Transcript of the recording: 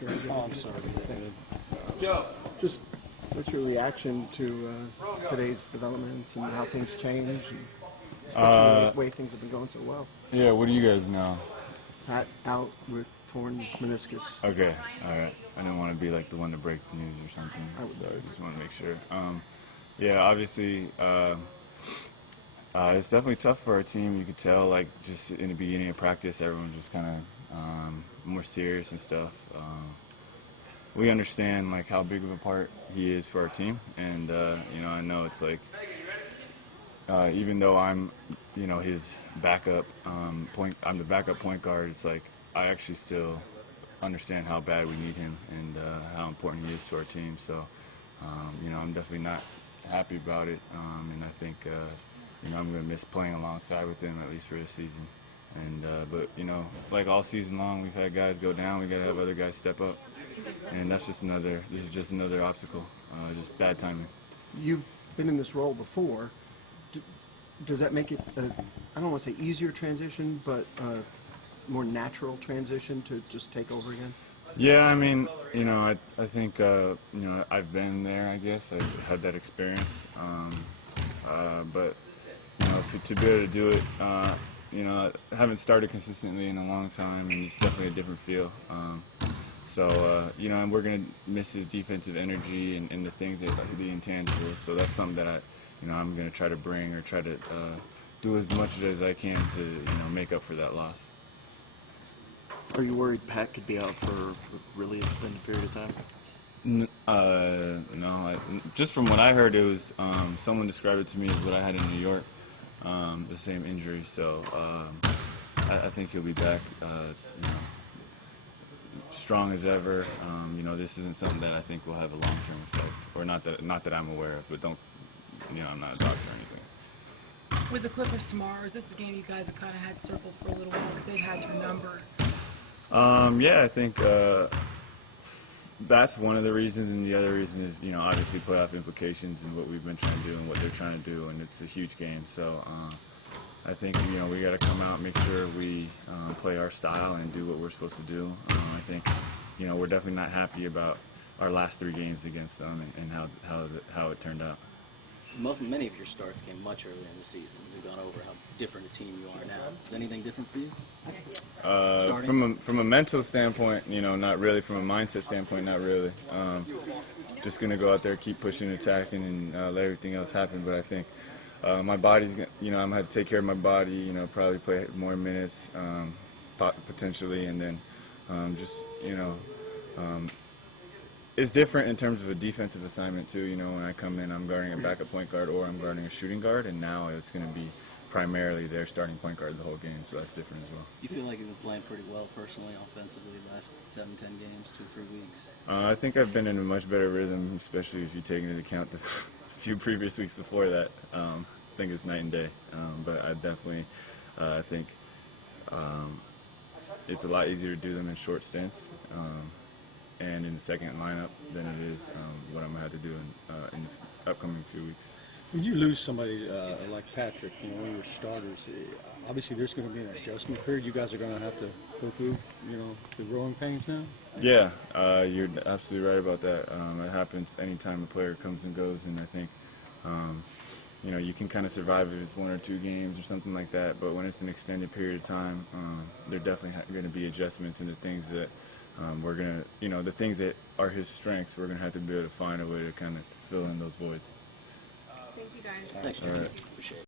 Chair. Oh, I'm sorry. Joe. Just what's your reaction to today's developments and how things change, and especially the way things have been going so well? Yeah, what do you guys know? Pat out with torn meniscus. Okay, all right. I didn't want to be like the one to break the news or something, so I just want to make sure. Yeah, obviously, it's definitely tough for our team. You could tell, like, just in the beginning of practice, everyone's just kind of more serious and stuff. We understand like how big of a part he is for our team, and you know, I know it's like even though I'm, you know, his backup I'm the backup point guard. It's like I actually still understand how bad we need him and how important he is to our team. So, you know, I'm definitely not happy about it, and I think you know, I'm going to miss playing alongside with him at least for this season. And but you know, like all season long, we've had guys go down. We got to have other guys step up, and that's just another. This is just another obstacle. Just bad timing. You've been in this role before. Does that make it I don't want to say easier transition, but more natural transition to just take over again? Yeah, I mean, you know, I think you know, I've been there. I guess I've had that experience, but you know, to be able to do it. You know, I haven't started consistently in a long time, and it's definitely a different feel. So, you know, and we're going to miss his defensive energy and the things that, the intangibles. So that's something that you know, I'm going to try to bring or try to do as much as I can to, you know, make up for that loss. Are you worried Pat could be out for a really extended period of time? No. Just from what I heard, it was someone described it to me as what I had in New York. The same injury, so I think he'll be back, you know, strong as ever. You know, this isn't something that I think will have a long-term effect, or not that I'm aware of. But don't, you know, I'm not a doctor or anything. With the Clippers tomorrow, is this the game you guys have kind of had circled for a little while because they've had your number? Yeah, I think that's one of the reasons, and the other reason is, you know, obviously playoff implications and what we've been trying to do and what they're trying to do, and it's a huge game. So I think, you know, we got to come out, make sure we play our style and do what we're supposed to do. I think, you know, we're definitely not happy about our last 3 games against them and how it turned out. Many of your starts came much earlier in the season. We've gone over how different a team you are now. Is anything different for you? From a mental standpoint, you know, not really. From a mindset standpoint, not really. Just gonna go out there, keep pushing, attacking, and let everything else happen. But I think my body's, you know, I'm gonna have to take care of my body. You know, probably play more minutes, potentially, and then just, you know. It's different in terms of a defensive assignment too. You know, when I come in, I'm guarding a backup point guard or I'm guarding a shooting guard, and now it's going to be primarily their starting point guard the whole game, so that's different as well. You feel like you've been playing pretty well personally, offensively, the last 7-10 games, 2-3 weeks? I think I've been in a much better rhythm, especially if you take into account the few previous weeks before that. I think it's night and day, but I definitely think it's a lot easier to do them in short stints. And in the second lineup than it is what I'm going to have to do in the upcoming few weeks. When you lose somebody like Patrick, you know, one of your starters, obviously there's going to be an adjustment period. You guys are going to have to go through, you know, the growing pains now? Yeah, you're absolutely right about that. It happens anytime a player comes and goes, and I think, you know, you can kind of survive if it's 1 or 2 games or something like that, but when it's an extended period of time, there are definitely going to be adjustments in the things that we're going to, you know, the things that are his strengths, we're going to have to be able to find a way to kind of fill in those voids. Thank you, guys. Thanks, Jeremy. Appreciate it.